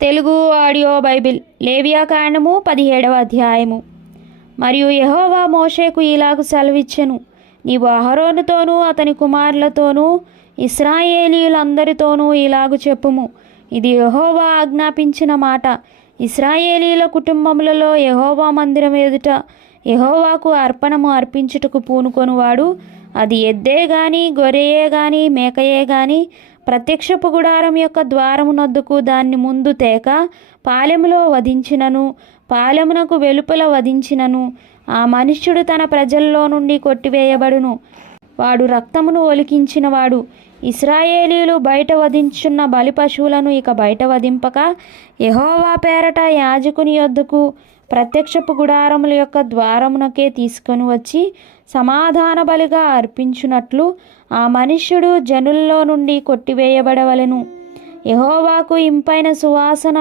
Telugu audio Bible లేవియాకాండము 17వ అధ్యాయము. మరియు యెహోవా మోషేకు ఇలాగు సెలవిచ్చెను, నీవు అహరోనుతోనూ అతని కుమారులతోనూ ఇశ్రాయేలీయులందరితోనూ ఇలాగు చెప్పుము, ఇది యెహోవా ఆజ్ఞాపించిన మాట. ఇశ్రాయేలీల కుటుంబములలో యెహోవా మందిరం ఎదుట యెహోవాకు అర్పణము అర్పించుటకు పూనుకొనువాడు, అది ఎద్దే గాని గొర్రెయే గాని మేకయే గాని, ప్రత్యక్షపు గుడారం యొక్క ద్వారమునొద్దకు దాన్ని ముందు తేక పాలెములో వధించినను, పాలెమునకు వెలుపల వధించినను, ఆ మనుష్యుడు తన ప్రజల్లో నుండి కొట్టివేయబడును. వాడు రక్తమును ఒలికించినవాడు. ఇశ్రాయేలీయులు బయట వధించున్న బలి పశువులను ఇక బయట వధింపక యెహోవా పేరట యాజకుని యొద్దకు ప్రత్యక్షపు గుడారముల యొక్క ద్వారమునకే తీసుకొని వచ్చి సమాధాన బలిగా అర్పించునట్లు ఆ మనుష్యుడు జనుల్లో నుండి కొట్టివేయబడవలెను. యెహోవాకు ఇంపైన సువాసన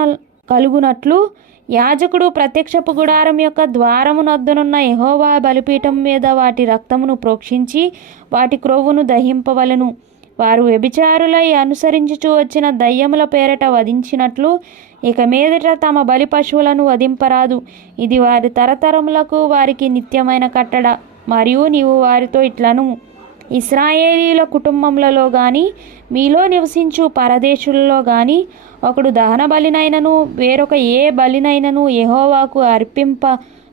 కలుగునట్లు యాజకుడు ప్రత్యక్షపు గుడారం యొక్క ద్వారమునొద్దనున్న యెహోవా బలిపీఠం మీద వాటి రక్తమును ప్రోక్షించి వాటి క్రొవ్వును దహింపవలెను. వారు వ్యభిచారులై అనుసరించుచూ వచ్చిన దయ్యముల పేరట వధించినట్లు ఇక మీదట తమ బలి పశువులను వధింపరాదు. ఇది వారి తరతరములకు వారికి నిత్యమైన కట్టడ. మరియు నీవు వారితో ఇట్లను, ఇశ్రాయేలీల కుటుంబములలో గాని మీలో నివసించు పరదేశులలో గాని ఒకడు దహన బలినైనను వేరొక ఏ బలినైనను యెహోవాకు అర్పింప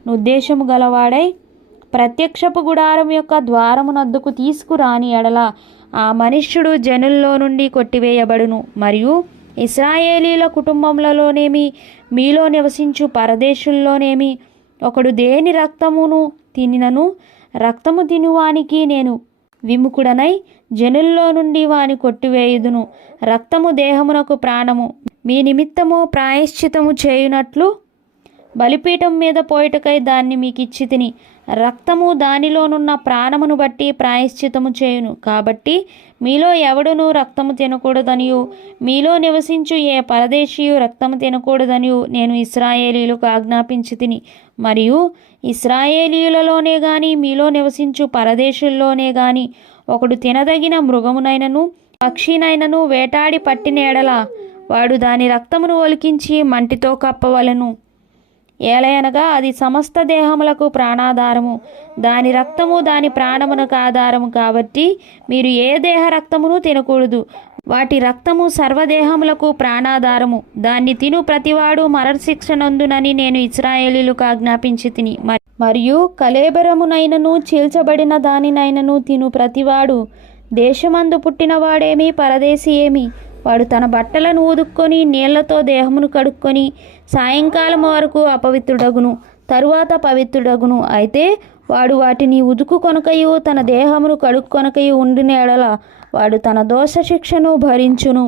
నుద్దేశము గలవాడై ప్రత్యక్షపు గుడారం యొక్క ద్వారమునొద్దకు తీసుకురాని ఎడల ఆ మనుష్యుడు జనుల్లో నుండి కొట్టివేయబడును. మరియు ఇశ్రాయేలీల కుటుంబములలోనేమి మీలో నివసించు పరదేశుల్లోనేమి ఒకడు దేని రక్తమును తినినను రక్తము తినువానికి నేను విముఖుడనై జనుల్లో నుండి వాని కొట్టివేయుదును. రక్తము దేహమునకు ప్రాణము. మీ నిమిత్తము ప్రాయశ్చితము చేయునట్లు బలిపీఠం మీద పోయిటకై దాన్ని మీకు ఇచ్చి తిని, రక్తము దానిలోనున్న ప్రాణమును బట్టి ప్రాయశ్చితము చేయును. కాబట్టి మీలో ఎవడునూ రక్తము తినకూడదనియు మీలో నివసించు ఏ పరదేశీయు రక్తము తినకూడదనియు నేను ఇశ్రాయేలీయులకు ఆజ్ఞాపించి తిని. మరియు ఇశ్రాయేలీయులలోనే గాని మీలో నివసించు పరదేశుల్లోనే గాని ఒకడు తినదగిన మృగమునైనను పక్షినైనను వేటాడి పట్టిన ఎడల వాడు దాని రక్తమును ఒలికించి మంటితో కప్పవలెను. ఏలయనగా అది సమస్త దేహములకు ప్రాణాధారము. దాని రక్తము దాని ప్రాణమునకు ఆధారము. కాబట్టి మీరు ఏ దేహ రక్తమును తినకూడదు. వాటి రక్తము సర్వదేహములకు ప్రాణాధారము. దాన్ని తిను ప్రతివాడు మరణశిక్ష నందునని నేను ఇశ్రాయేలీయులకు ఆజ్ఞాపించి తిని. మరియు కళేబరమునైనను చీల్చబడిన దానినైనను తిను ప్రతివాడు దేశమందు పుట్టినవాడేమి పరదేశి ఏమి వాడు తన బట్టలను ఊదుక్కొని నీళ్లతో దేహమును కడుక్కొని సాయంకాలం వరకు అపవిత్రుడగును, తరువాత పవిత్రుడగును. అయితే వాడు వాటిని ఉదుకు కొనకయు తన దేహమును కడుక్కొనకయు ఉండిన ఎడల వాడు తన దోష శిక్షను భరించును.